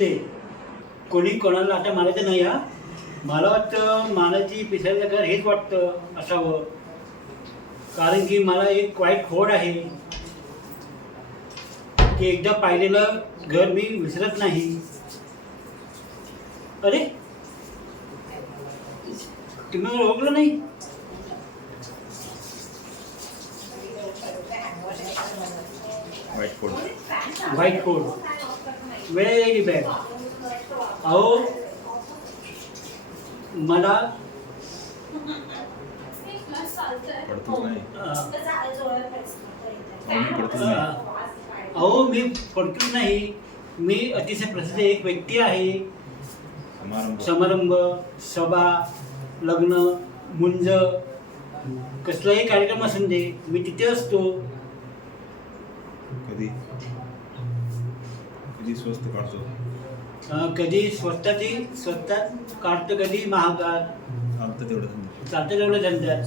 ते कोणी कोणाला आता मानायचं नाही. हा मला वाटतं मानाची पिसायचं घर हेच वाटतं असावं, कारण की मला एक वाईट खोड आहे की एकदा पाहिलेलं घर मी विसरत नाही. अरे तुम्ही मला ओळखलं नाही? White code very bad. अहो मला अहो मी पडतोच नाही. मी अतिशय प्रसिद्ध एक व्यक्ती आहे. समारंभ, सभा, लग्न, मुंज, कसलाही कार्यक्रम असून दे मी तिथे असतो. कधी स्वस्त काढतो, कधी स्वस्तात काढतो, कधी महागात चालतं तेवढं धंद्यात.